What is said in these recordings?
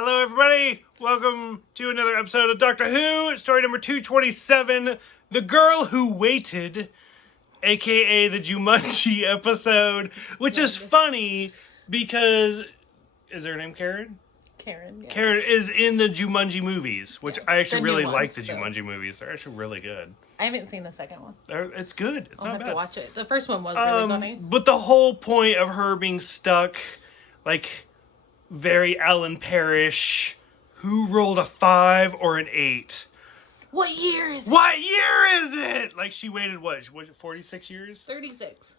Hello, everybody. Welcome to another episode of Doctor Who, story number 227, The Girl Who Waited, aka the Jumanji episode, which is funny because, is her name Karen? Karen, yeah. Karen is in the Jumanji movies, which I actually really like the so. Jumanji movies. They're actually really good. I haven't seen the second one. It's good. It's I'll not have bad. to watch it. The first one was really funny. But the whole point of her being stuck, like, very Alan Parrish, who rolled a 5 or an 8? What year is it? What year is it? Like, she waited, what, was it 46 years? 36.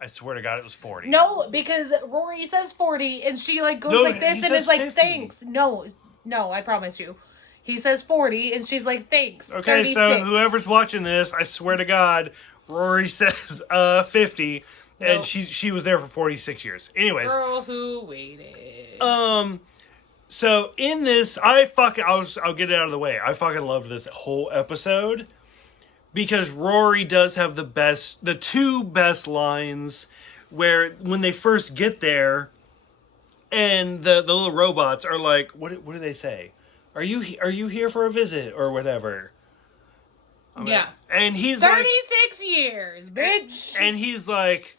I swear to God, it was 40. No, because Rory says 40, and she, like, goes like this, and is like, 50. thanks. No, I promise you. He says 40, and she's like, thanks. Okay, 36. so whoever's watching this, I swear to God, Rory says 50, and Nope. she was there for 46 years. Anyways. Girl who waited. So in this, I'll get it out of the way. I fucking loved this whole episode because Rory does have the two best lines where when they first get there and the little robots are like, what do they say? Are you here for a visit or whatever? Yeah. And he's 36 years, bitch. And he's like,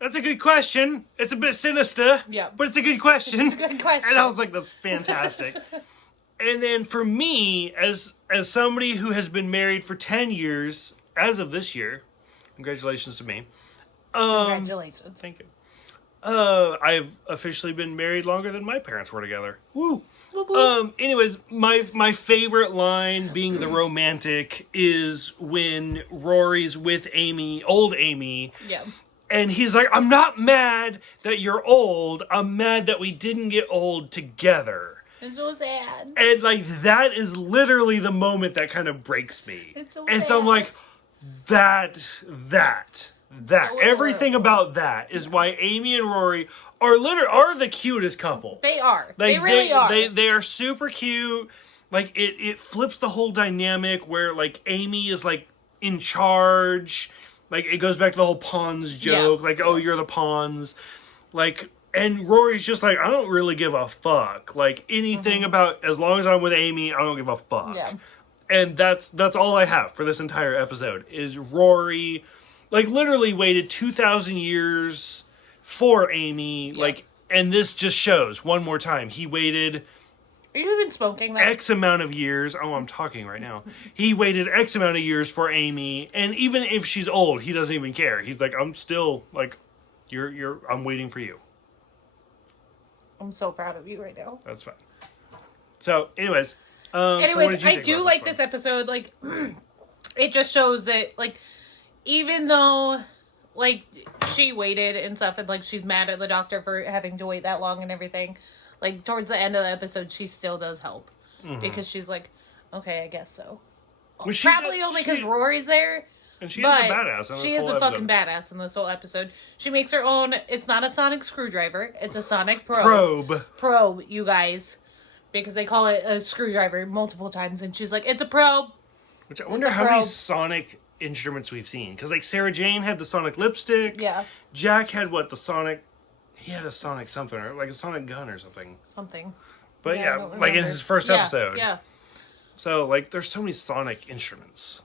that's a good question. It's a bit sinister. Yeah. But it's a good question. It's a good question. And I was like, that's fantastic. And then for me, as somebody who has been married for 10 years, as of this year, congratulations to me. Congratulations. Thank you. I've officially been married longer than my parents were together. Woo. Anyways, my favorite line, being the romantic, is when Rory's with Amy, old Amy. Yeah. And he's like, I'm not mad that you're old. I'm mad that we didn't get old together. It's so sad. And, like, that is literally the moment that kind of breaks me. It's so and sad. so I'm like, that. So Everything adorable. about that is why Amy and Rory are the cutest couple. They are. Like, they really are. They are super cute. Like, it flips the whole dynamic where, like, Amy is, like, in charge. Like, it goes back to the whole pawns joke. Yeah. Like, oh, you're the pawns. Like, and Rory's just like, I don't really give a fuck. Like, anything about, as long as I'm with Amy, I don't give a fuck. Yeah. And that's all I have for this entire episode, is Rory, like, literally waited 2,000 years for Amy. Yeah. Like, and this just shows, one more time, he waited... Are you even smoking that? X amount of years. Oh, I'm talking right now. He waited X amount of years for Amy, and even if she's old, he doesn't even care. He's like, I'm still like, I'm waiting for you. I'm so proud of you right now. That's fine. So, anyways, so what did you I think do about like one? this episode. Like, it just shows that, like, even though, like, she waited and stuff, and like she's mad at the doctor for having to wait that long and everything. Like, towards the end of the episode, she still does help. Mm-hmm. Because she's like, okay, I guess so. Well, Probably only because Rory's there. And she is a badass. She is a fucking badass in this whole episode. She makes her own, it's not a sonic screwdriver, it's a sonic probe. Probe, you guys. Because they call it a screwdriver multiple times, and she's like, it's a probe. Which I wonder how many sonic instruments we've seen. Because, like, Sarah Jane had the sonic lipstick. Yeah. Jack had what? The sonic... He had a sonic something, or like a sonic gun or something. Something. But I yeah, don't like in remember. his first episode. Yeah. So, like, there's so many sonic instruments.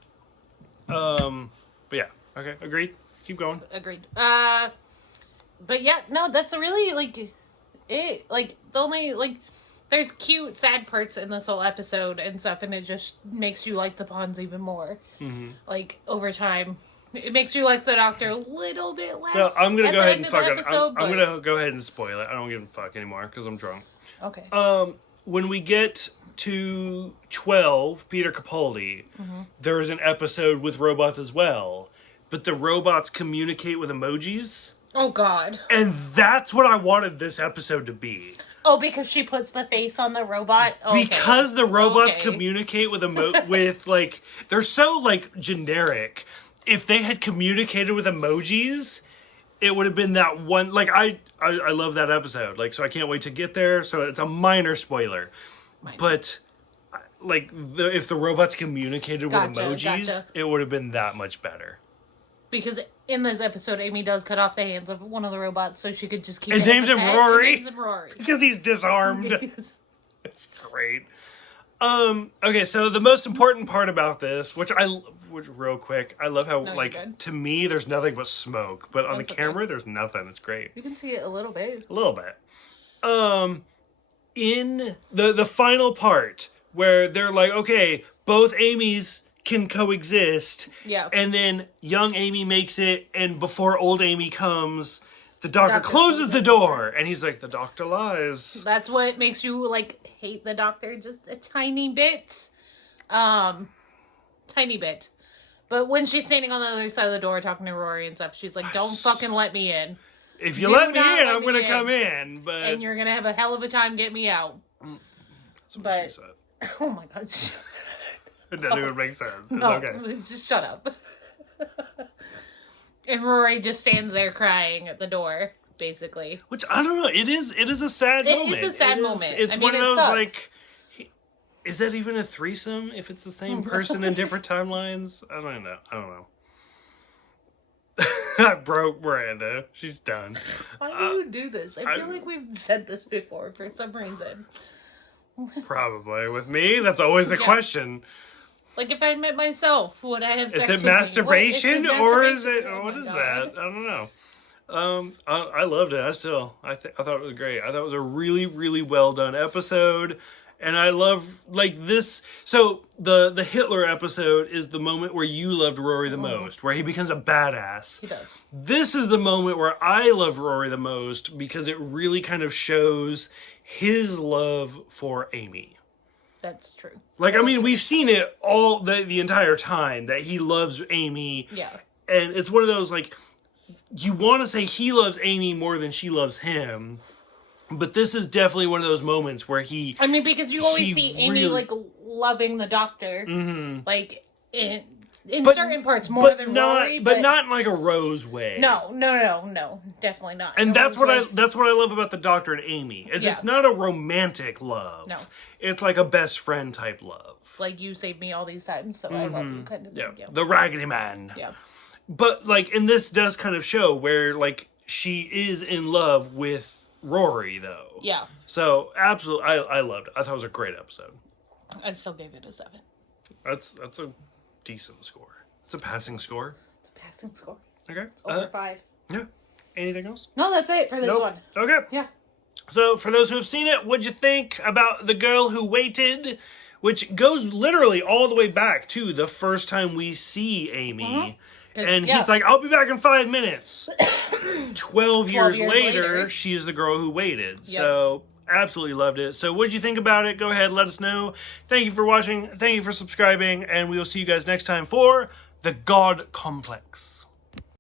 But yeah. Okay, agreed. Keep going. Agreed. But yeah, no, that's a really, like, it, like, the only, like, there's cute, sad parts in this whole episode and stuff, and it just makes you like the pawns even more. Mm-hmm. Like, over time. It makes you like the doctor a little bit less. So, I'm gonna go ahead and fuck it. Episode, I'm gonna go ahead and spoil it. I don't give a fuck anymore, because I'm drunk. Okay. When we get to 12, Peter Capaldi, there is an episode with robots as well. But the robots communicate with emojis. Oh, God. And that's what I wanted this episode to be. Oh, because she puts the face on the robot? Okay. Because the robots communicate with with, like, they're so, like, generic. If they had communicated with emojis, it would have been that one, like, I love that episode. Like, so I can't wait to get there. So it's a minor spoiler. But, like, if the robots communicated with emojis, it would have been that much better. Because in this episode, Amy does cut off the hands of one of the robots so she could just keep it. Names him Rory. Names him Rory. Because he's disarmed. It's great. Okay, so the most important part about this, which real quick, I love how, to me, there's nothing but smoke, but on the camera, there's nothing. It's great. You can see it a little bit. A little bit. In the final part, where they're like, okay, both Amy's can coexist. Yeah. And then young Amy makes it, and before old Amy comes, the doctor closes the door, and he's like, the doctor lies. That's what makes you, like, hate the doctor just a tiny bit. Tiny bit. But when she's standing on the other side of the door talking to Rory and stuff, she's like, don't fucking let me in. If you let me in, I'm going to come in. But... And you're going to have a hell of a time getting me out. That's what she said. Oh my god. It doesn't even make sense. It's no, okay. Just shut up. And Rory just stands there crying at the door, basically. Which, I don't know, it is a sad moment. It is a sad moment. It's one of those, sucks. like, is that even a threesome if it's the same person in different timelines? I don't know. I broke Miranda. She's done. Why do you do this? I feel like we've said this before for some reason. Probably. With me, that's always the question. Like, if I met myself, would I have sex with me? Is it masturbation, or is it... what is that? I don't know. I loved it. I thought it was great. I thought it was a really, really well done episode. And I love, like, this... So, the Hitler episode is the moment where you loved Rory the most, where he becomes a badass. He does. This is the moment where I love Rory the most, because it really kind of shows his love for Amy. That's true. Like, I mean, we've seen it all the entire time, that he loves Amy. Yeah. And it's one of those, like, you want to say he loves Amy more than she loves him. But this is definitely one of those moments where he... I mean, because you always see Amy, like, loving the doctor. Mm-hmm. Like, in certain parts more than Rory. But not in, like, a Rose way. No. Definitely not. And that's what I love about the doctor and Amy. Is it's not a romantic love. No. It's like a best friend type love. Like, you saved me all these times, so I love you kind of thing. Yeah. The Raggedy Man. Yeah. But, like, and this does kind of show where, like, she is in love with Rory, though. Yeah. So, absolutely, I loved it. I thought it was a great episode. I still gave it a 7. That's a decent score. It's a passing score. It's a passing score. Okay. It's over 5. Yeah. Anything else? No, that's it for this one. Okay. Yeah. So, for those who have seen it, what'd you think about The Girl Who Waited? Which goes literally all the way back to the first time we see Amy. And he's like, I'll be back in 5 minutes. 12 years later, she's the girl who waited. Yep. So, absolutely loved it. So, what did you think about it? Go ahead, let us know. Thank you for watching. Thank you for subscribing. And we will see you guys next time for The God Complex.